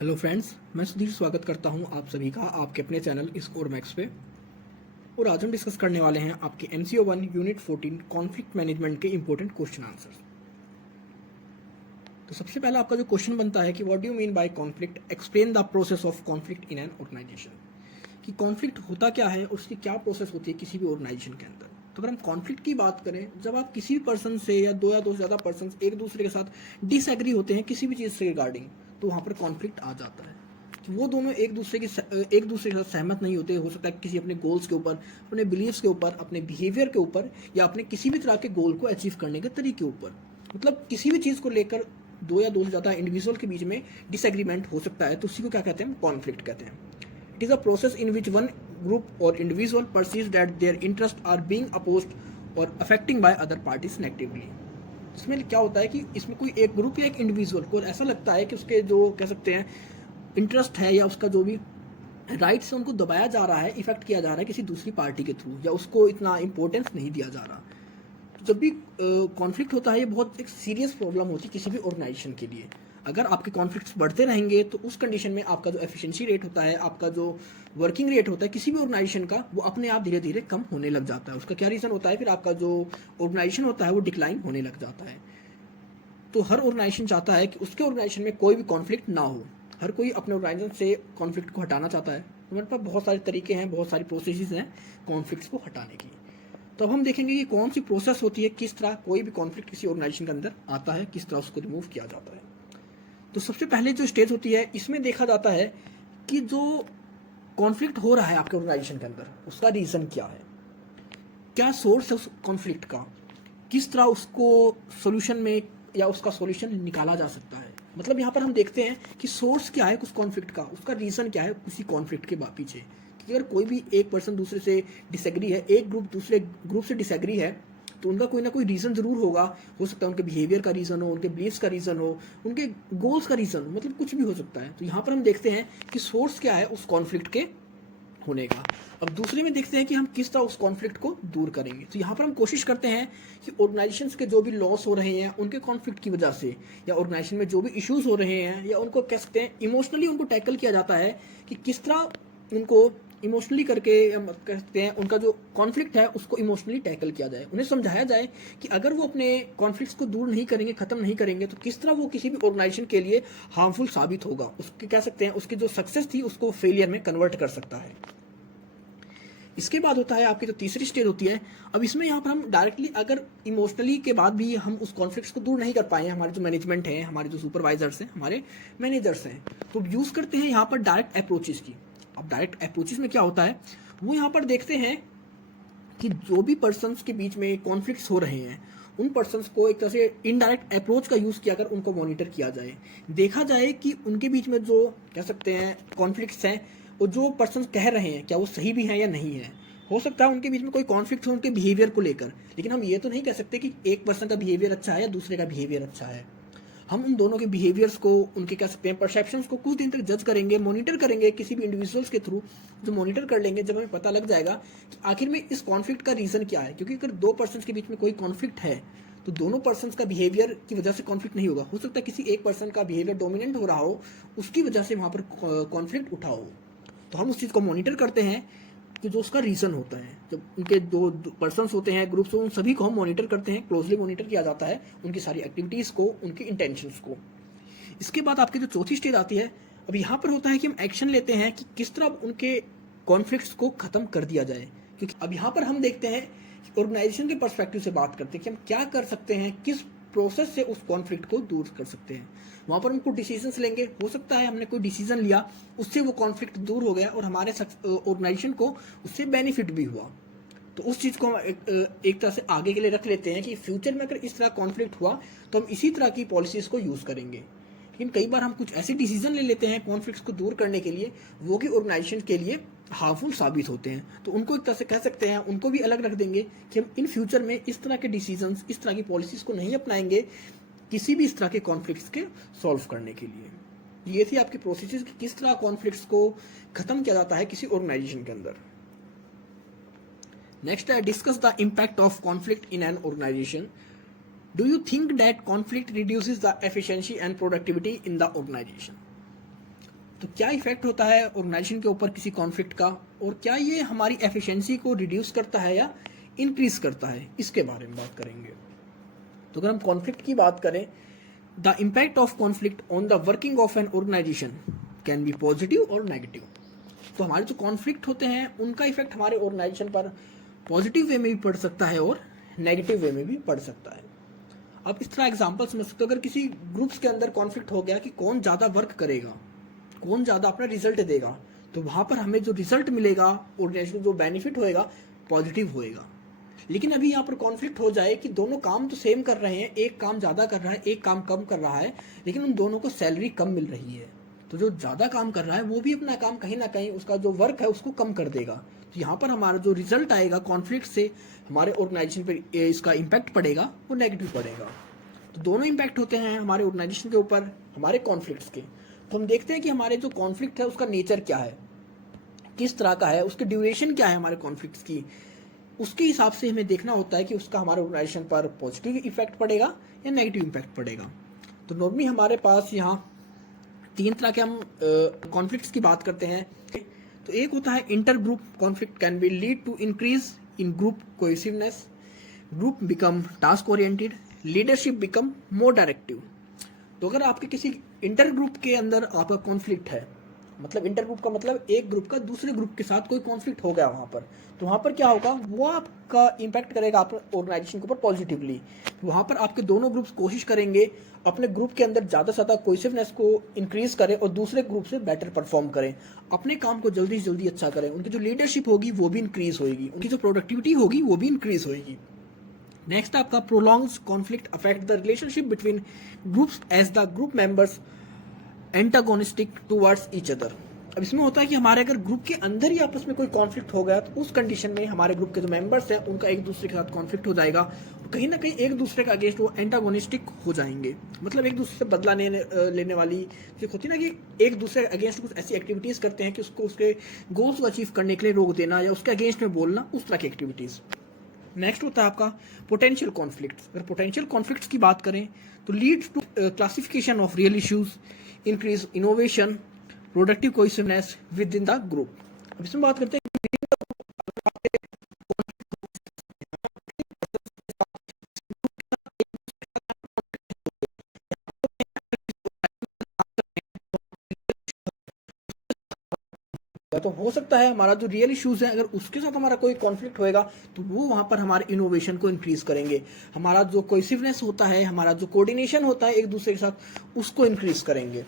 Hello friends, मैं सुधीर स्वागत करता हूं आप सभी का आपके अपने चैनल स्कोर मैक्स पे। और आज हम डिस्कस करने वाले हैं आपके MCO 1 यूनिट 14 कॉन्फ्लिक्ट मैनेजमेंट के इंपॉर्टेंट क्वेश्चन आंसर्स। तो सबसे पहला आपका जो क्वेश्चन बनता है कि what do you mean by conflict, explain the process of conflict in an organisation. कि कॉन्फ्लिक्ट होता क्या है और उसकी क्या प्रोसेस होती है किसी भी ऑर्गेनाइजेशन के अंदर। तो अगर हम कॉन्फ्लिक्ट की बात करें, जब आप किसी भी पर्सन से या दो से ज़्यादा पर्सन एक दूसरे के साथ डिसएग्री होते हैं किसी भी चीज़ से रिगार्डिंग, तो वहाँ पर कॉन्फ्लिक्ट आ जाता है। कि वो दोनों एक दूसरे के साथ सहमत नहीं होते। हो सकता है किसी अपने गोल्स के ऊपर, अपने बिलीव्स के ऊपर, अपने बिहेवियर के ऊपर, या अपने किसी भी तरह के गोल को अचीव करने के तरीके ऊपर। मतलब किसी भी चीज़ को लेकर दो से ज़्यादा इंडिविजुअल के बीच में डिसएग्रीमेंट हो सकता है, तो उसी को क्या कहते हैं, कॉन्फ्लिक्ट कहते हैं। It is a process in which one group और individual perceives that their interest are being opposed और affecting by other parties negatively. इसमें क्या होता है कि इसमें कोई एक ग्रुप या एक इंडिविजुअल को ऐसा लगता है कि उसके जो कह सकते हैं इंटरेस्ट है या उसका जो भी राइट्स है उनको दबाया जा रहा है, इफेक्ट किया जा रहा है किसी दूसरी पार्टी के थ्रू, या उसको इतना इंपॉर्टेंस नहीं दिया जा रहा। तो जब भी कॉन्फ्लिक्ट होता है, ये बहुत एक सीरियस प्रॉब्लम होती है किसी भी ऑर्गेनाइजेशन के लिए। अगर आपके कॉन्फ्लिक्ट्स बढ़ते रहेंगे तो उस कंडीशन में आपका जो एफिशिएंसी रेट होता है, आपका जो वर्किंग रेट होता है किसी भी ऑर्गेनाइजेशन का, वो अपने आप धीरे धीरे कम होने लग जाता है। उसका क्या रीज़न होता है, फिर आपका जो ऑर्गेनाइजेशन होता है वो डिक्लाइन होने लग जाता है। तो हर ऑर्गेनाइजेशन चाहता है कि उसके ऑर्गेनाइजेशन में कोई भी कॉन्फ्लिक्ट ना हो। हर कोई अपने ऑर्गेनाइजेशन से कॉन्फ्लिक्ट को हटाना चाहता है। तो हमारे पास बहुत सारे तरीके हैं, बहुत सारी प्रोसेसेस हैं कॉन्फ्लिक्ट्स को हटाने की। तो अब हम देखेंगे कि कौन सी प्रोसेस होती है, किस तरह कोई भी कॉन्फ्लिक्ट किसी ऑर्गेनाइजेशन के अंदर आता है, किस तरह उसको रिमूव किया जाता है। तो सबसे पहले जो स्टेज होती है, इसमें देखा जाता है कि जो कॉन्फ्लिक्ट हो रहा है आपके ऑर्गेनाइजेशन के अंदर, उसका रीज़न क्या है, क्या सोर्स है उस कॉन्फ्लिक्ट का, किस तरह उसको सोल्यूशन में या उसका सॉल्यूशन निकाला जा सकता है। मतलब यहाँ पर हम देखते हैं कि सोर्स क्या है उस कॉन्फ्लिक्ट का, उसका रीज़न क्या है उसी कॉन्फ्लिक्ट के पीछे। क्योंकि अगर कोई भी एक पर्सन दूसरे से डिसएग्री है, एक ग्रुप दूसरे ग्रुप से डिसएग्री है, तो उनका कोई ना कोई रीज़न ज़रूर होगा। हो सकता है उनके बिहेवियर का रीज़न हो, उनके बिलीव्स का रीज़न हो, उनके गोल्स का रीज़न हो, मतलब कुछ भी हो सकता है। तो यहाँ पर हम देखते हैं कि सोर्स क्या है उस कॉन्फ्लिक्ट के होने का। अब दूसरे में देखते हैं कि हम किस तरह उस कॉन्फ्लिक्ट को दूर करेंगे। तो यहाँ पर हम कोशिश करते हैं कि ऑर्गेनाइजेशंस के जो भी लॉस हो रहे हैं उनके कॉन्फ्लिक्ट की वजह से, या ऑर्गेनाइजेशन में जो भी इश्यूज हो रहे हैं, या उनको कह सकते हैं इमोशनली उनको टैकल किया जाता है कि किस तरह उनको इमोशनली करके, कह सकते हैं उनका जो कॉन्फ्लिक्ट है उसको इमोशनली टैकल किया जाए। उन्हें समझाया जाए कि अगर वो अपने कॉन्फ्लिक्ट्स को दूर नहीं करेंगे, ख़त्म नहीं करेंगे, तो किस तरह वो किसी भी ऑर्गेनाइजेशन के लिए हार्मफुल साबित होगा। उसके कह सकते हैं उसकी जो सक्सेस थी उसको फेलियर में कन्वर्ट कर सकता है। इसके बाद होता है आपकी जो तीसरी स्टेज होती है। अब इसमें यहाँ पर हम डायरेक्टली अगर इमोशनली के बाद भी हम उस कॉन्फ्लिक्ट्स को दूर नहीं कर पाए हैं, हमारे जो मैनेजमेंट है, हमारे जो सुपरवाइजर्स हैं, हमारे मैनेजर्स हैं, तो यूज़ करते हैं यहाँ पर डायरेक्ट अप्रोचेस की। अब डायरेक्ट अप्रोचेस में क्या होता है, वो यहाँ पर देखते हैं कि जो भी पर्सन्स के बीच में कॉन्फ्लिक्ट्स हो रहे हैं, उन पर्सन्स को एक तरह से इनडायरेक्ट अप्रोच का यूज़ किया कर उनको मॉनिटर किया जाए, देखा जाए कि उनके बीच में जो कह सकते हैं कॉन्फ्लिक्ट्स हैं, और जो पर्सन कह रहे हैं क्या वो सही भी हैं या नहीं है। हो सकता है उनके बीच में कोई कॉन्फ्लिक्ट हो उनके बिहेवियर को लेकर, लेकिन हम ये तो नहीं कह सकते कि एक पर्सन का बिहेवियर अच्छा है या दूसरे का बिहेवियर अच्छा है। हम उन दोनों के बिहेवियर्स को, उनके कह सकते हैं परसेप्शंस को कुछ दिन तक जज करेंगे, मॉनिटर करेंगे किसी भी इंडिविजुअल्स के थ्रू। जो मॉनिटर कर लेंगे, जब हमें पता लग जाएगा कि आखिर में इस कॉन्फ्लिक्ट का रीज़न क्या है। क्योंकि अगर दो पर्सन के बीच में कोई कॉन्फ्लिक्ट है तो दोनों पर्सन का बिहेवियर की वजह से कॉन्फ्लिक्ट नहीं होगा। हो सकता है किसी एक पर्सन का बिहेवियर डोमिनेंट हो रहा हो, उसकी वजह से वहाँ पर कॉन्फ्लिक्ट उठा हो। तो हम उस चीज़ को मॉनिटर करते हैं कि जो उसका रीज़न होता है। जब उनके दो पर्सन्स होते हैं, ग्रुप्स, उन सभी को हम मॉनिटर करते हैं, क्लोजली मॉनिटर किया जाता है उनकी सारी एक्टिविटीज़ को, उनकी इंटेंशंस को। इसके बाद आपकी जो चौथी स्टेज आती है, अब यहाँ पर होता है कि हम एक्शन लेते हैं कि किस तरह उनके कॉन्फ्लिक्ट्स को ख़त्म कर दिया जाए। क्योंकि अब यहाँ पर हम देखते हैं कि ऑर्गेनाइजेशन के पर्सपेक्टिव से बात करते हैं कि हम क्या कर सकते हैं, किस प्रोसेस से उस कॉन्फ्लिक्ट को दूर कर सकते हैं। वहाँ पर हम कुछ डिसीजंस लेंगे। हो सकता है हमने कोई डिसीजन लिया, उससे वो कॉन्फ्लिक्ट दूर हो गया और हमारे ऑर्गेनाइजेशन को उससे बेनिफिट भी हुआ। तो उस चीज़ को हम एक तरह से आगे के लिए रख लेते हैं कि फ्यूचर में अगर इस तरह कॉन्फ्लिक्ट हुआ तो हम इसी तरह की पॉलिसीज़ को यूज़ करेंगे। लेकिन कई बार हम कुछ ऐसे डिसीजन ले लेते हैं कॉन्फ्लिक्ट्स को दूर करने के लिए, वो कि ऑर्गेनाइजेशन के लिए हार्मफुल साबित होते हैं। तो उनको एक तरह से कह सकते हैं, उनको भी अलग रख देंगे कि हम इन फ्यूचर में इस तरह के डिसीजंस, इस तरह की पॉलिसीज़ को नहीं अपनाएंगे किसी भी इस तरह के कॉन्फ्लिक्ट्स के सॉल्व करने के लिए। ये थी आपकी प्रोसेस कि किस तरह कॉन्फ्लिक्ट्स को ख़त्म किया जाता है किसी ऑर्गेनाइजेशन के अंदर। नेक्स्ट है discuss the impact of conflict in an organisation. Do you think that conflict reduces the efficiency and productivity in the organization? तो क्या इफेक्ट होता है ऑर्गेनाइजेशन के ऊपर किसी कॉन्फ्लिक्ट का, और क्या ये हमारी एफिशिएंसी को रिड्यूस करता है या इंक्रीज करता है, इसके बारे में बात करेंगे। तो अगर हम कॉन्फ्लिक्ट की बात करें, the impact of conflict on the working of an organisation can be positive और नेगेटिव। तो हमारे जो कॉन्फ्लिक्ट होते हैं उनका इफेक्ट हमारे ऑर्गेनाइजेशन पर पॉजिटिव वे में भी पड़ सकता है और नेगेटिव वे में भी पड़ सकता है। अब इस तरह एग्जांपल समझ सकते हो, अगर किसी ग्रुप्स के अंदर कॉन्फ्लिक्ट हो गया कि कौन ज़्यादा वर्क करेगा, कौन ज़्यादा अपना रिजल्ट देगा, तो वहाँ पर हमें जो रिजल्ट मिलेगा, ऑर्गेनाइजेशन जो बेनिफिट होएगा, पॉजिटिव होएगा। लेकिन अभी यहाँ पर कॉन्फ्लिक्ट हो जाए कि दोनों काम तो सेम कर रहे हैं, एक काम ज़्यादा कर रहा है, एक काम कम कर रहा है, लेकिन उन दोनों को सैलरी कम मिल रही है, तो जो ज़्यादा काम कर रहा है वो भी अपना काम कहीं ना कहीं उसका जो वर्क है उसको कम कर देगा। तो यहाँ पर हमारा जो रिजल्ट आएगा कॉन्फ्लिक्ट से, हमारे ऑर्गेनाइजेशन पर इसका इम्पैक्ट पड़ेगा, वो नेगेटिव पड़ेगा। तो दोनों इम्पैक्ट होते हैं हमारे ऑर्गेनाइजेशन के ऊपर हमारे कॉन्फ्लिक्ट्स के। तो हम देखते हैं कि हमारे जो कॉन्फ्लिक्ट है उसका नेचर क्या है, किस तरह का है, उसकी ड्यूरेशन क्या है हमारे कॉन्फ्लिक्ट्स की, उसके हिसाब से हमें देखना होता है कि उसका हमारे ऑर्गेनाइजेशन पर पॉजिटिव इफेक्ट पड़ेगा या नेगेटिव इम्पैक्ट पड़ेगा। तो नॉर्मली हमारे पास यहाँ तीन तरह के हम कॉन्फ्लिक्ट्स की बात करते हैं। तो एक होता है inter group conflict, can be lead to increase in group cohesiveness, group become task oriented, leadership become more directive. तो अगर आपके किसी इंटर ग्रुप के अंदर आपका कॉन्फ्लिक्ट है, मतलब इंटर ग्रुप का मतलब एक ग्रुप का दूसरे ग्रुप के साथ कोई कॉन्फ्लिक्ट हो गया वहाँ पर, तो वहाँ पर क्या होगा, वो आपका इम्पैक्ट करेगा आप ऑर्गेनाइजेशन के ऊपर पॉजिटिवली। वहाँ पर आपके दोनों ग्रुप्स कोशिश करेंगे अपने ग्रुप के अंदर ज़्यादा से ज़्यादा कोहेसिवनेस को इंक्रीज करें और दूसरे ग्रुप से बेटर परफॉर्म करें, अपने काम को जल्दी से जल्दी अच्छा करें, उनकी जो लीडरशिप होगी वो भी इंक्रीज होगी, उनकी जो प्रोडक्टिविटी होगी वो भी इंक्रीज होगी। नेक्स्ट आपका prolonged conflict affect the relationship between groups as the group members antagonistic towards each other. अब इसमें होता है कि हमारे अगर ग्रुप के अंदर ही आपस में कोई कॉन्फ्लिक्ट हो गया, तो उस कंडीशन में हमारे ग्रुप के जो मेंबर्स हैं उनका एक दूसरे के साथ कॉन्फ्लिक्ट हो जाएगा, और कहीं ना कहीं एक दूसरे का अगेंस्ट वो एंटागोनिस्टिक हो जाएंगे, मतलब एक दूसरे से बदला लेने वाली चीज होती है ना, कि एक दूसरे के अगेंस्ट कुछ ऐसी एक्टिविटीज करते हैं कि उसको उसके गोल्स को अचीव करने के लिए रोक देना या उसके अगेंस्ट में बोलना, उस तरह की एक्टिविटीज। नेक्स्ट होता है आपका पोटेंशियल कॉन्फ्लिक्ट्स। अगर पोटेंशियल कॉन्फ्लिक्ट्स की बात करें तो leads to classification of real issues, increase innovation, productive cohesiveness within the group. अब इसमें बात करते हैं तो हो सकता है हमारा जो रियल इश्यूज है अगर उसके साथ हमारा कोई कॉन्फ्लिक्ट होएगा तो वो वहां पर हमारे इनोवेशन को इंक्रीज करेंगे, हमारा जो कोहेसिवनेस होता है, हमारा जो कोऑर्डिनेशन होता है एक दूसरे के साथ, उसको इंक्रीज करेंगे।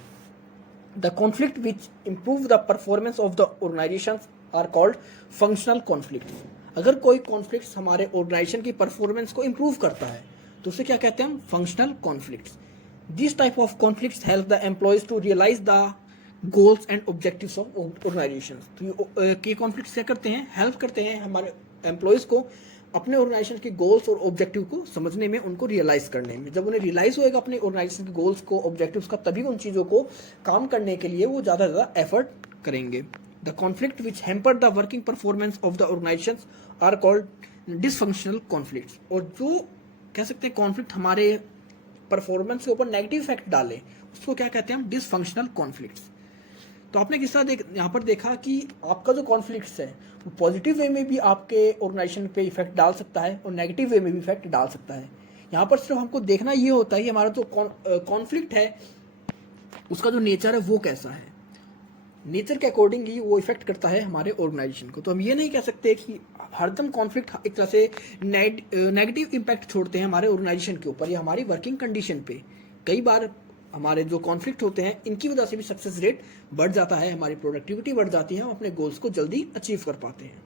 The conflict which improve the performance of the organisation are called functional conflict. अगर कोई कॉन्फ्लिक्ट हमारे ऑर्गेनाइजेशन की परफॉर्मेंस को इंप्रूव करता है तो उसे क्या कहते हैं हम, functional conflicts. This type of conflicts help the employees to realise the goals and objectives of organisation. तो ये कॉन्फ्लिक्ट्स क्या करते हैं, हेल्प करते हैं हमारे एम्प्लॉयज को अपने ऑर्गेनाइजेशन के गोल्स और ऑब्जेक्टिव को समझने में, उनको रियलाइज करने में। जब उन्हें रियलाइज होएगा अपने ऑर्गेनाइजेशन के गोल्स को, ऑब्जेक्टिव्स का, तभी उन चीज़ों को काम करने के लिए वो ज़्यादा से ज़्यादा एफर्ट करेंगे। The conflict which hamper the working performance of the organisation are called dysfunctional conflicts. और जो कह सकते हैं कॉन्फ्लिक्ट हमारे परफॉर्मेंस के ऊपर नेगेटिव इफेक्ट डाले, उसको क्या कहते हैं हम, डिसफंक्शनल कॉन्फ्लिक्ट्स। तो आपने किस तरह यहाँ पर देखा कि आपका जो कॉन्फ्लिक्ट्स है वो पॉजिटिव वे में भी आपके ऑर्गेनाइजेशन पे इफेक्ट डाल सकता है और नेगेटिव वे में भी इफेक्ट डाल सकता है। यहाँ पर सिर्फ हमको देखना ये होता है कि हमारा जो कॉन्फ्लिक्ट है उसका जो नेचर है वो कैसा है, नेचर के अकॉर्डिंग ही वो इफेक्ट करता है हमारे ऑर्गेनाइजेशन को। तो हम ये नहीं कह सकते कि हरदम कॉन्फ्लिक्ट एक तरह से नेगेटिव इम्पैक्ट छोड़ते हैं हमारे ऑर्गेनाइजेशन के ऊपर या हमारी वर्किंग कंडीशन पे। कई बार हमारे जो कॉन्फ्लिक्ट होते हैं इनकी वजह से भी सक्सेस रेट बढ़ जाता है, हमारी प्रोडक्टिविटी बढ़ जाती है, हम अपने गोल्स को जल्दी अचीव कर पाते हैं।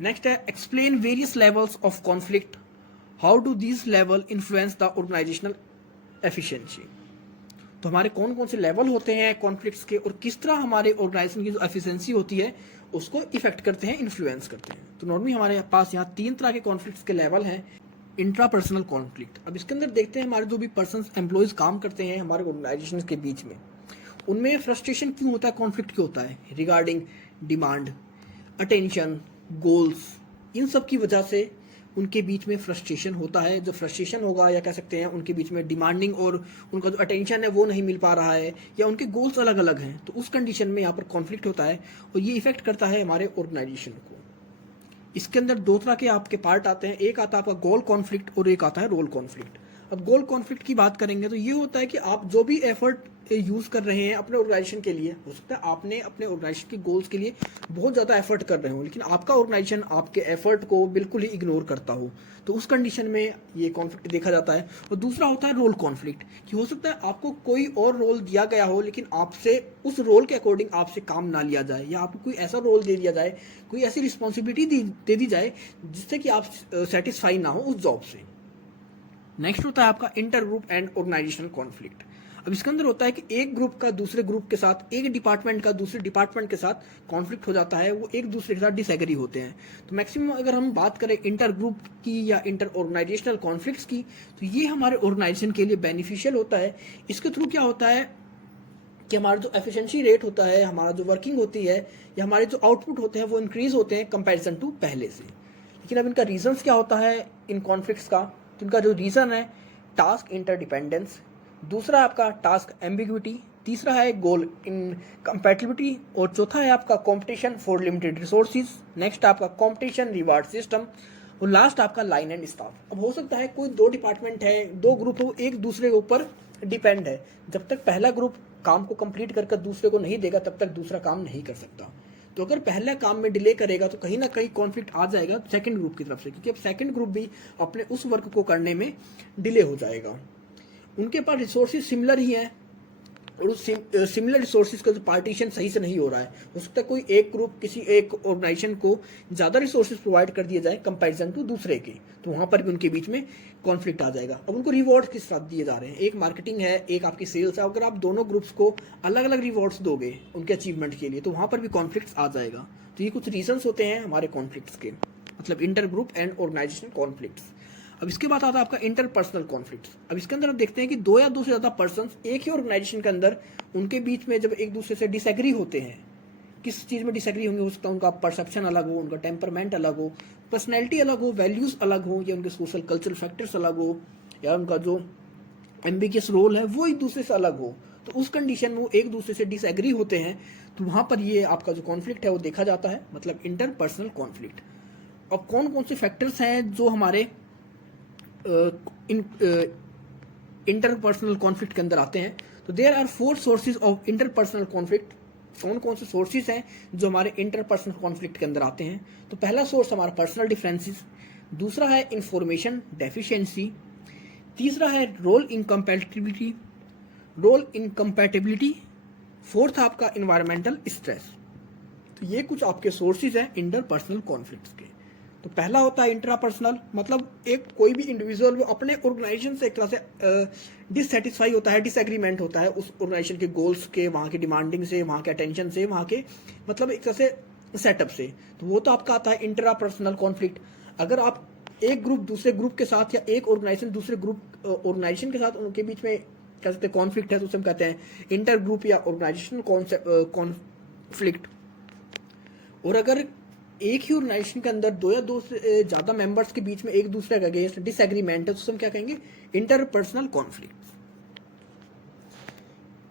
नेक्स्ट है explain various levels of conflict, how do these level influence the organisational efficiency. तो हमारे कौन कौन से लेवल होते हैं कॉन्फ्लिक्ट्स के और किस तरह हमारे ऑर्गेनाइजेशन की जो एफिशिएंसी होती है उसको इफेक्ट करते हैं, इन्फ्लुएंस करते हैं। तो नॉर्मली हमारे पास यहाँ तीन तरह के कॉन्फ्लिक्ट्स के लेवल हैं। इंट्रापर्सनल कॉन्फ्लिक्ट, अब इसके अंदर देखते हैं हमारे जो भी पर्सन एम्प्लॉयज काम करते हैं हमारे ऑर्गेनाइजेशन के बीच में, उनमें फ्रस्ट्रेशन क्यों होता है, कॉन्फ्लिक्ट क्यों होता है, रिगार्डिंग डिमांड, अटेंशन, गोल्स, इन सब की वजह से उनके बीच में फ्रस्ट्रेशन होता है। जो फ्रस्ट्रेशन होगा या कह सकते हैं उनके बीच में डिमांडिंग और उनका जो अटेंशन है वो नहीं मिल पा रहा है या उनके गोल्स अलग अलग हैं, तो उस कंडीशन में यहाँ पर कॉन्फ्लिक्ट होता है और ये इफेक्ट करता है हमारे ऑर्गेनाइजेशन को। इसके अंदर दो तरह के आपके पार्ट आते हैं, एक आता है आपका गोल कॉन्फ्लिक्ट और एक आता है रोल कॉन्फ्लिक्ट। अब गोल कॉन्फ्लिक्ट की बात करेंगे तो ये होता है कि आप जो भी एफर्ट यूज कर रहे हैं अपने ऑर्गेनाइजेशन के लिए, हो सकता है आपने अपने ऑर्गेनाइजेशन के गोल्स के लिए बहुत ज़्यादा एफर्ट कर रहे हो लेकिन आपका ऑर्गेनाइजेशन आपके एफर्ट को बिल्कुल ही इग्नोर करता हो, तो उस कंडीशन में ये कॉन्फ्लिक्ट देखा जाता है। और दूसरा होता है रोल कॉन्फ्लिक्ट, कि हो सकता है आपको कोई और रोल दिया गया हो लेकिन आपसे उस रोल के अकॉर्डिंग आपसे काम ना लिया जाए या आपको कोई ऐसा रोल दे दिया जाए, कोई ऐसी रिस्पॉन्सिबिलिटी दे दी जाए जिससे कि आप सेटिस्फाई ना हो उस जॉब से। नेक्स्ट होता है आपका inter group and organisational conflict. अब इसके अंदर होता है कि एक ग्रुप का दूसरे ग्रुप के साथ, एक डिपार्टमेंट का दूसरे डिपार्टमेंट के साथ कॉन्फ्लिक्ट हो जाता है, वो एक दूसरे के साथ डिसएग्री होते हैं। तो मैक्सिमम अगर हम बात करें इंटर ग्रुप की या इंटर ऑर्गेनाइजेशनल कॉन्फ्लिक्ट्स की, तो ये हमारे ऑर्गेनाइजेशन के लिए बेनिफिशियल होता है। इसके थ्रू क्या होता है कि हमारा जो एफिशिएंसी रेट होता है, हमारा जो वर्किंग होती है या हमारे जो आउटपुट होते हैं वो इंक्रीज होते हैं कंपैरिजन टू पहले से। लेकिन अब इनका रीजंस क्या होता है इन कॉन्फ्लिक्ट्स का, तो इनका जो रीजन है टास्क इंटरडिपेंडेंस, दूसरा आपका टास्क एम्बिग्विटी, तीसरा है गोल इनकम्पैटिबिलिटी और चौथा है आपका competition for limited resources, next आपका कंपटीशन रिवार्ड सिस्टम और लास्ट आपका लाइन एंड स्टाफ। अब हो सकता है कोई दो डिपार्टमेंट है, दो ग्रुप हो, एक दूसरे के ऊपर डिपेंड है, जब तक पहला ग्रुप काम को कंप्लीट कर दूसरे को नहीं देगा तब तक दूसरा काम नहीं कर सकता। तो अगर पहले काम में डिले करेगा तो कहीं ना कहीं कॉन्फ्लिक्ट आ जाएगा सेकंड ग्रुप की तरफ से, क्योंकि अब सेकंड ग्रुप भी अपने उस वर्क को करने में डिले हो जाएगा। उनके पास रिसोर्सेज सिमिलर ही हैं और उस सिमिलर रिसोर्सेज का जो पार्टीशन सही से नहीं हो रहा है, हो सकता है कोई एक ग्रुप किसी एक ऑर्गेनाइजेशन को ज़्यादा रिसोर्सेज प्रोवाइड कर दिए जाए कंपैरिजन टू दूसरे के, तो वहाँ पर भी उनके बीच में कॉन्फ्लिक्ट आ जाएगा। अब उनको रिवॉर्ड्स किस साथ दिए जा रहे हैं, एक मार्केटिंग है, एक आपकी सेल्स है, अगर आप दोनों ग्रुप्स को अलग अलग रिवॉर्ड्स दोगे उनके अचीवमेंट के लिए तो वहाँ पर भी कॉन्फ्लिक्ट आ जाएगा। तो ये कुछ रीजंस होते हैं हमारे कॉन्फ्लिक्ट्स के, मतलब inter group and organisational conflicts. अब इसके बाद आता है आपका इंटरपर्सनल कॉन्फ्लिक्ट। अब इसके अंदर आप देखते हैं कि दो या दो से ज़्यादा पर्सन्स एक ही ऑर्गेनाइजेशन के अंदर उनके बीच में जब एक दूसरे से डिसएग्री होते हैं, किस चीज़ में डिसएग्री होंगे, हो सकता है उनका परसेप्शन अलग हो, उनका टेम्परमेंट अलग हो, पर्सनैलिटी अलग हो, वैल्यूज़ अलग हो, या उनके सोशल कल्चरल फैक्टर्स अलग हो, या उनका जो एम्बिगियस रोल है वो एक दूसरे से अलग हो, तो उस कंडीशन में वो एक दूसरे से डिसएग्री होते हैं, तो वहाँ पर ये आपका जो कॉन्फ्लिक्ट है वो देखा जाता है, मतलब इंटरपर्सनल कॉन्फ्लिक्ट। अब कौन कौन से फैक्टर्स हैं जो हमारे इंटरपर्सनल कॉन्फ्लिक्ट के अंदर आते हैं, तो there are 4 sources of interpersonal conflict. कौन कौन से सोर्सेज हैं जो हमारे इंटरपर्सनल कॉन्फ्लिक्ट के अंदर आते हैं, तो पहला सोर्स हमारा पर्सनल डिफरेंसेस, दूसरा है इंफॉर्मेशन डेफिशिएंसी, तीसरा है रोल इनकम्पैटिबिलिटी, फोर्थ आपका इन्वायरमेंटल स्ट्रेस। तो ये कुछ आपके सोर्सेज हैं इंटरपर्सनल कॉन्फ्लिक्ट्स के। तो पहला होता है इंट्रापर्सनल, मतलब एक कोई भी इंडिविजुअल वो अपने ऑर्गेनाइजेशन से एक तरह से डिससेटिस्फाई होता है, डिसएग्रीमेंट होता है उस ऑर्गेनाइजेशन के गोल्स के, वहाँ के डिमांडिंग से, वहाँ के अटेंशन से, वहाँ के मतलब एक तरह से सेटअप से, तो वो तो आपका आता है इंट्रापर्सनल कॉन्फ्लिक्ट। अगर आप एक ग्रुप दूसरे ग्रुप के साथ या एक ऑर्गेनाइजेशन दूसरे ग्रुप ऑर्गेनाइजेशन के साथ उनके बीच में कह सकते हैं कॉन्फ्लिक्ट है, तो उसे हम कहते हैं इंटर ग्रुप या ऑर्गेनाइजेशनल कॉन्फ्लिक्ट। और अगर एक ही ऑर्गेनाइजेशन के अंदर दो या दो से ज़्यादा मेंबर्स के बीच में एक दूसरे के अगेंस्ट डिसएग्रीमेंट है, तो हम क्या कहेंगे, इंटरपर्सनल कॉन्फ्लिक्ट।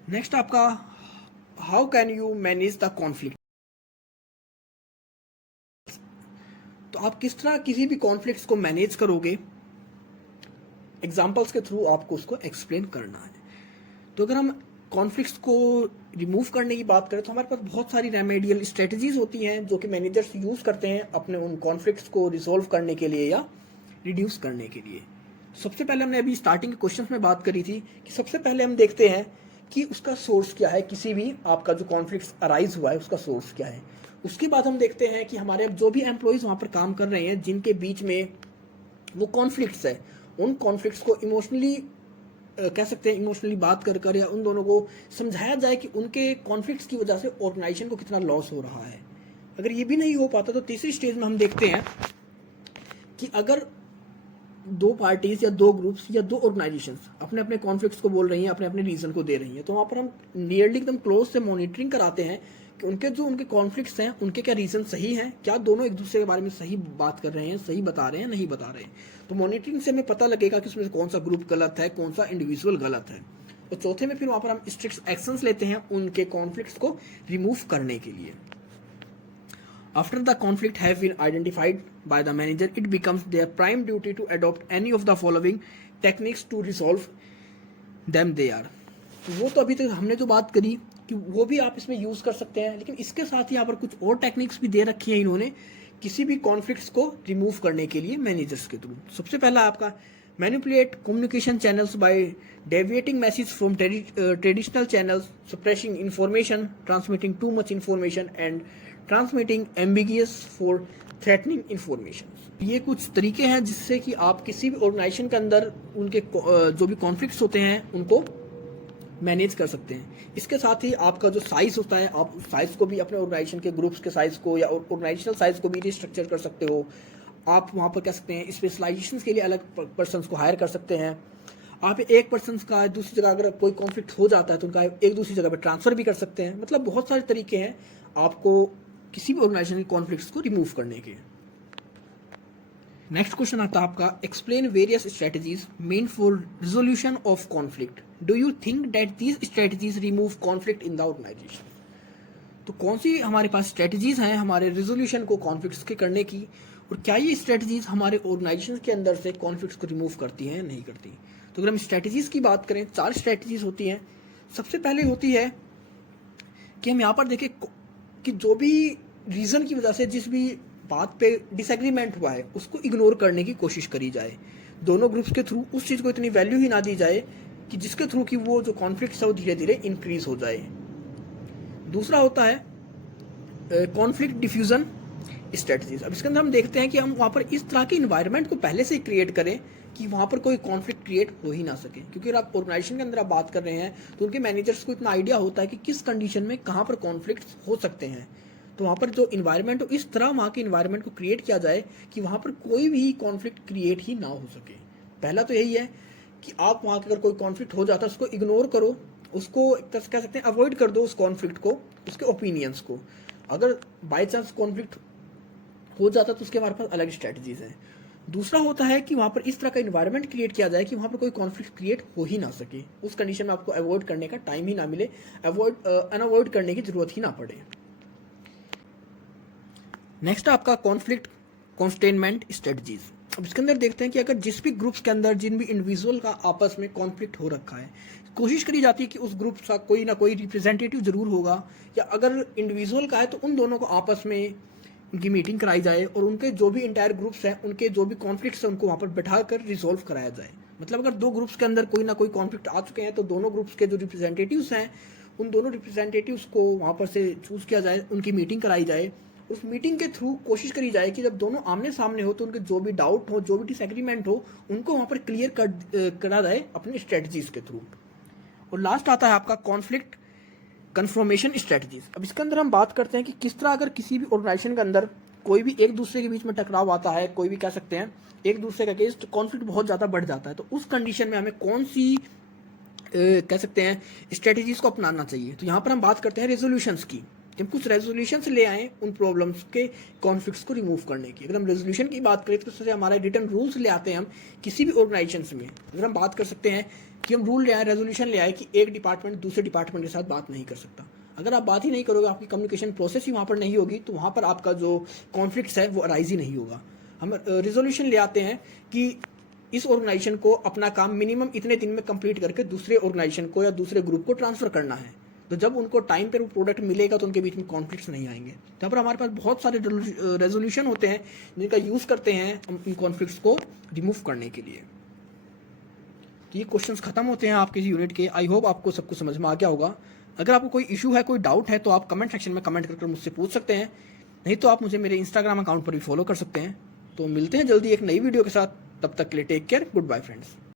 नेक्स्ट आपका how can you manage the conflict. तो आप किस तरह किसी भी कॉन्फ्लिक्ट्स को मैनेज करोगे, एग्जाम्पल्स के थ्रू आपको उसको एक्सप्लेन करना है। तो अगर हम कॉन्फ्लिक्ट्स को रिमूव करने की बात करें तो हमारे पास बहुत सारी रेमेडियल स्ट्रेटजीज होती हैं जो कि मैनेजर्स यूज़ करते हैं अपने उन कॉन्फ्लिक्ट्स को रिजोल्व करने के लिए या रिड्यूस करने के लिए। सबसे पहले हमने अभी स्टार्टिंग के क्वेश्चंस में बात करी थी कि सबसे पहले हम देखते हैं कि उसका सोर्स क्या है, किसी भी आपका जो कॉन्फ्लिक्ट्स अराइज हुआ है उसका सोर्स क्या है। उसके बाद हम देखते हैं कि हमारे जो भी एम्प्लॉयज़ वहाँ पर काम कर रहे हैं जिनके बीच में वो कॉन्फ्लिक्ट्स है, उन कॉन्फ्लिक्ट्स को इमोशनली कह सकते हैं इमोशनली बात कर या उन दोनों को समझाया जाए कि उनके कॉन्फ्लिक्ट्स की वजह से ऑर्गेनाइजेशन को कितना लॉस हो रहा है। अगर ये भी नहीं हो पाता तो तीसरी स्टेज में हम देखते हैं कि अगर दो पार्टीज या दो ग्रुप्स या दो ऑर्गेनाइजेशंस अपने अपने कॉन्फ्लिक्ट्स को बोल रही हैं, अपने अपने रीजन को दे रही हैं, तो वहाँ पर हम नियरली एकदम क्लोज से मॉनिटरिंग कराते हैं कि उनके कॉन्फ्लिक्ट्स हैं, उनके क्या रीज़न सही हैं, क्या दोनों एक दूसरे के बारे में सही बात कर रहे हैं, सही बता रहे हैं, नहीं बता रहे हैं। तो मॉनिटरिंग से हमें पता लगेगा कि उसमें से कौन सा ग्रुप गलत है, कौन सा इंडिविजुअल गलत है। और चौथे में फिर वहाँ पर हम स्ट्रिक्ट एक्शंस लेते हैं उनके कॉन्फ्लिक्ट्स को रिमूव करने के लिए। After the conflict have been identified by the manager, it becomes their prime duty to adopt any of the following techniques to resolve them they are। तो वो तो अभी तक हमने जो बात करी कि वो भी आप इसमें यूज़ कर सकते हैं, लेकिन इसके साथ ही यहाँ पर कुछ और टेक्निक्स भी दे रखी है इन्होंने किसी भी कॉन्फ्लिक्ट्स को रिमूव करने के लिए मैनेजर्स के थ्रू। सबसे पहला आपका manipulate communication channels by deviating message from traditional channels, suppressing information, transmitting too much information and transmitting ambiguous for threatening information. ये कुछ तरीके हैं जिससे कि आप किसी भी ऑर्गेनाइजेशन के अंदर उनके जो भी कॉन्फ्लिक्ट्स होते हैं उनको मैनेज कर सकते हैं। इसके साथ ही आपका जो साइज होता है, आप साइज को भी अपने ऑर्गेनाइजेशन के ग्रुप्स के साइज को या ऑर्गेनाइजेशनल साइज को भी रिस्ट्रक्चर कर सकते हो। आप वहाँ पर कह सकते हैं स्पेशलाइजेशन के लिए अलग पर्सन को हायर कर सकते हैं। आप एक पर्सन का दूसरी जगह अगर कोई कॉन्फ्लिक्ट हो जाता है तो उनका एक दूसरी जगह पर ट्रांसफर भी कर सकते हैं। मतलब बहुत सारे तरीके हैं आपको किसी भी ऑर्गेनाइजेशन के कॉन्फ्लिक्ट्स को रिमूव करने के। नेक्स्ट क्वेश्चन आता है आपका explain various strategies main for resolution of conflict, do you think that these strategies remove conflict in the organisation. तो कौन सी हमारे पास स्ट्रेटजीज हैं हमारे रिजोल्यूशन को कॉन्फ्लिक्ट्स के करने की, और क्या ये स्ट्रेटजीज हमारे ऑर्गेनाइजेशन के अंदर से कॉन्फ्लिक्ट्स को रिमूव करती हैं नहीं करती। तो अगर हम स्ट्रेटजीज की बात करें, 4 स्ट्रेटजीज होती हैं। सबसे पहले होती है कि हम यहाँ पर देखें कि जो भी रीज़न की वजह से जिस भी बात पे डिसएग्रीमेंट हुआ है उसको इग्नोर करने की कोशिश करी जाए। दोनों ग्रुप्स के थ्रू उस चीज़ को इतनी वैल्यू ही ना दी जाए कि जिसके थ्रू कि वो जो कॉन्फ्लिक्ट है वो धीरे धीरे इंक्रीज हो जाए। दूसरा होता है कॉन्फ्लिक्ट डिफ्यूज़न स्ट्रेटजीज। अब इसके अंदर हम देखते हैं कि हम वहाँ पर इस तरह के इन्वायरमेंट को पहले से ही क्रिएट करें कि वहाँ पर कोई कॉन्फ्लिक्ट क्रिएट हो ही ना सके। क्योंकि अगर आप ऑर्गेनाइजेशन के अंदर आप बात कर रहे हैं तो उनके मैनेजर्स को इतना आइडिया होता है कि किस कंडीशन में कहाँ पर कॉन्फ्लिक्ट हो सकते हैं। तो वहाँ पर जो इन्वायरमेंट हो, इस तरह वहाँ के इन्वायरमेंट को क्रिएट किया जाए कि वहाँ पर कोई भी कॉन्फ्लिक्ट क्रिएट ही ना हो सके। पहला तो यही है कि आप वहाँ के अगर कोई कॉन्फ्लिक्ट हो जाता है उसको इग्नोर करो, उसको एक तरह से कह सकते हैं अवॉइड कर दो उस कॉन्फ्लिक्ट को, उसके ओपिनियंस को। अगर बाई चांस कॉन्फ्लिक्ट हो जाता तो उसके हमारे पास अलग स्ट्रेटजीज हैं। दूसरा होता है कि वहाँ पर इस तरह का इन्वायरमेंट क्रिएट किया जाए कि वहाँ पर कोई कॉन्फ्लिक्ट क्रिएट हो ही ना सके, उस कंडीशन में आपको अवॉइड करने का टाइम ही ना मिले, अनअवॉइड करने की जरूरत ही ना पड़े। नेक्स्ट आपका कॉन्फ्लिक्ट कॉन्स्टेनमेंट स्ट्रेटजीज। अब इसके अंदर देखते हैं कि अगर जिस भी ग्रुप्स के अंदर जिन भी इंडिविजुअल का आपस में कॉन्फ्लिक्ट हो रखा है, कोशिश करी जाती है कि उस ग्रुप का कोई ना कोई रिप्रेजेंटेटिव जरूर होगा, या अगर इंडिविजुअल का है तो उन दोनों को आपस में उनकी मीटिंग कराई जाए और उनके जो भी इंटायर ग्रुप्स हैं उनके जो भी कॉन्फ्लिक्ट्स हैं उनको वहाँ पर बैठा कर रिजोल्व कराया जाए। मतलब अगर 2 ग्रुप्स के अंदर कोई ना कोई कॉन्फ्लिक्ट आ चुके हैं तो दोनों ग्रुप्स के जो रिप्रेजेंटेटिव्स हैं उन दोनों रिप्रेजेंटेटिव्स को वहाँ पर से चूज़ किया जाए, उनकी मीटिंग कराई जाए। उस मीटिंग के थ्रू कोशिश करी जाए कि जब दोनों आमने सामने हो तो उनके जो भी डाउट हो, जो भी डिसएग्रीमेंट हो, उनको वहाँ पर क्लियर करा जाए अपनी स्ट्रेटजीज के थ्रू। और लास्ट आता है आपका कॉन्फ्लिक्ट कन्फर्मेशन स्ट्रेटजीज। अब इसके अंदर हम बात करते हैं कि किस तरह अगर किसी भी ऑर्गेनाइजेशन के अंदर कोई भी एक दूसरे के बीच में टकराव आता है, कोई भी कह सकते हैं एक दूसरे का अगेंस्ट कॉन्फ्लिक्ट बहुत ज़्यादा बढ़ जाता है, तो उस कंडीशन में हमें कौन सी कह सकते हैं स्ट्रेटजीज को अपनाना चाहिए। तो यहाँ पर हम बात करते हैं रेजोल्यूशंस की, हम कुछ रेजोल्यूशंस ले आए उन प्रॉब्लम्स के कॉन्फ्लिक्ट्स को रिमूव करने की। अगर हम रेजोल्यूशन की बात करें तो सबसे हमारा रिटर्न रूल्स ले आते हैं हम किसी भी ऑर्गेनाइजेशन में। अगर हम बात कर सकते हैं कि हम रूल ले आए, रेजोल्यूशन ले आए कि एक डिपार्टमेंट दूसरे डिपार्टमेंट के साथ बात नहीं कर सकता। अगर आप बात ही नहीं करोगे, आपकी कम्युनिकेशन प्रोसेस ही वहाँ पर नहीं होगी, तो वहाँ पर आपका जो कॉन्फ्लिक्ट्स है वो अराइज ही नहीं होगा। हम रेजोल्यूशन ले आते हैं कि इस ऑर्गेनाइजेशन को अपना काम मिनिमम इतने दिन में कंप्लीट करके दूसरे ऑर्गेनाइजेशन को या दूसरे ग्रुप को ट्रांसफर करना है। तो जब उनको टाइम पर वो प्रोडक्ट मिलेगा तो उनके बीच में कॉन्फ्लिक्ट्स नहीं आएंगे। यहाँ पर हमारे पास बहुत सारे रेजोल्यूशन होते हैं जिनका यूज़ करते हैं हम इन कॉन्फ्लिक्ट्स को रिमूव करने के लिए। तो ये क्वेश्चंस खत्म होते हैं आपके इस यूनिट के। आई होप आपको सब कुछ समझ में आ गया होगा। अगर आपको कोई इशू है, कोई डाउट है तो आप कमेंट सेक्शन में कमेंट करके मुझसे पूछ सकते हैं, नहीं तो आप मुझे मेरे इंस्टाग्राम अकाउंट पर भी फॉलो कर सकते हैं। तो मिलते हैं जल्दी एक नई वीडियो के साथ, तब तक के लिए take care, goodbye friends.